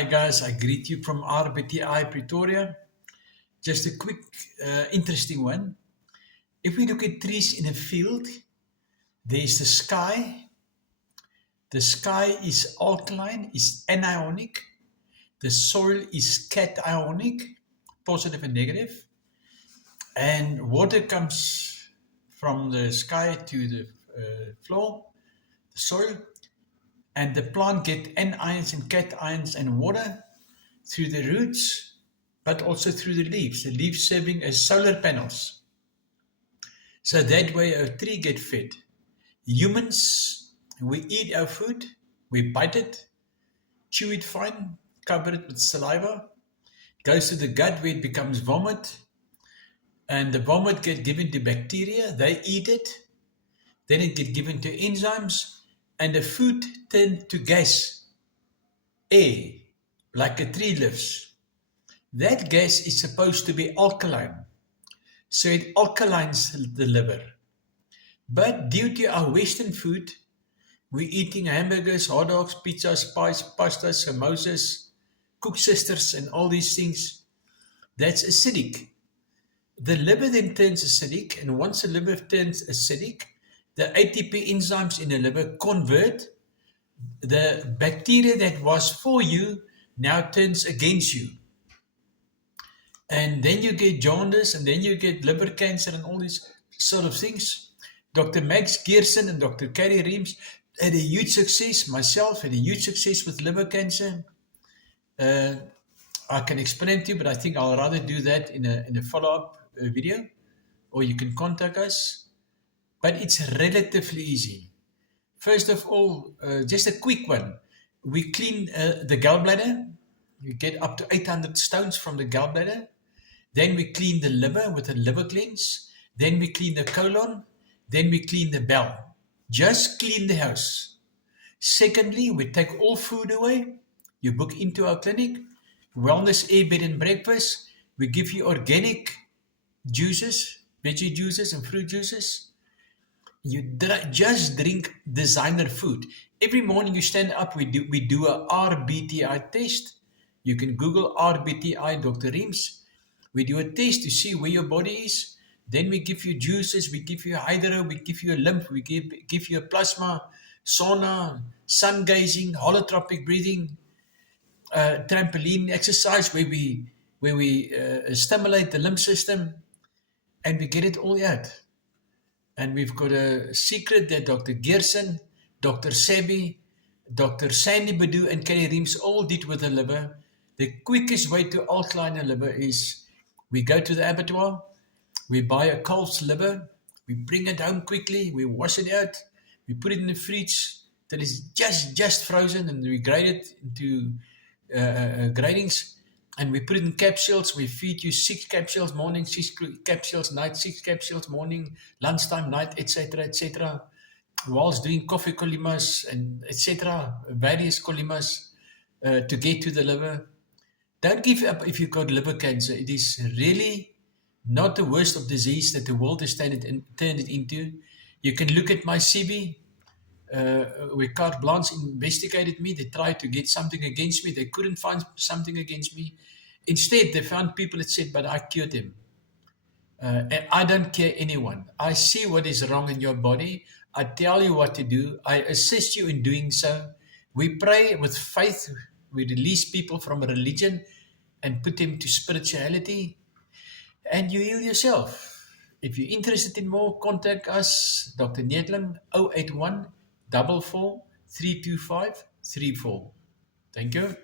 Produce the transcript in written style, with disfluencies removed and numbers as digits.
Hi guys, I greet you from RBTI Pretoria. Just a quick, interesting one. If we look at trees in a field, there is the sky. The sky is alkaline, is anionic. The soil is cationic, positive and negative. And water comes from the sky to the floor, the soil, and the plant get anions and cations and water through the roots, but also through the leaves serving as solar panels. So that way a tree get fed. Humans, we eat our food, we bite it, chew it fine, cover it with saliva, goes to the gut where it becomes vomit, and the vomit gets given to bacteria, they eat it, then it gets given to enzymes, and the food turns to gas, air, like a tree lives. That gas is supposed to be alkaline, so it alkalines the liver. But due to our Western food, we're eating hamburgers, hot dogs, pizzas, pies, pastas, samosas, cook sisters, and all these things. That's acidic. The liver then turns acidic, and once the liver turns acidic, the ATP enzymes in the liver convert the bacteria that was for you now turns against you. And then you get jaundice, and then you get liver cancer and all these sort of things. Dr. Max Gerson and Dr. Carrie Reams had a huge success. Myself had a huge success with liver cancer. I can explain to you, but I think I'll rather do that in a follow-up video, or you can contact us. But it's relatively easy. First of all, just a quick one. We clean the gallbladder. You get up to 800 stones from the gallbladder. Then we clean the liver with a liver cleanse. Then we clean the colon. Then we clean the bowel. Just clean the house. Secondly, we take all food away. You book into our clinic. Wellness Air Bed and Breakfast. We give you organic juices, veggie juices and fruit juices. You just drink designer food. Every morning you stand up, we do a RBTI test. You can Google RBTI Dr. Reams. We do a test to see where your body is. Then we give you juices, we give you hydro, we give you a lymph, we give you a plasma, sauna, sun gazing, holotropic breathing, trampoline exercise where we stimulate the lymph system, and we get it all out. And we've got a secret that Dr. Gerson, Dr. Sebi, Dr. Sandy Badu, and Carrie Reams all did with the liver. The quickest way to alkaline the liver is we go to the abattoir, we buy a calf's liver, we bring it home quickly, we wash it out, we put it in the fridge till it's just frozen, and we grade it into gradings, and we put it in capsules. We feed you 6 capsules morning, 6 capsules night, 6 capsules morning, lunchtime, night, etc., whilst doing coffee colimas and etc., various colimas to get to the liver. Don't give up if you've got liver cancer. It is really not the worst of disease that the world has turned it into. You can look at my CB, where Carte Blanche investigated me. They tried to get something against me. They couldn't find something against me. Instead, they found people that said, but I cured him. And I don't care anyone. I see what is wrong in your body. I tell you what to do. I assist you in doing so. We pray with faith. We release people from religion and put them to spirituality. And you heal yourself. If you're interested in more, contact us, Dr. Needlam, 081 44 325 34. Thank you.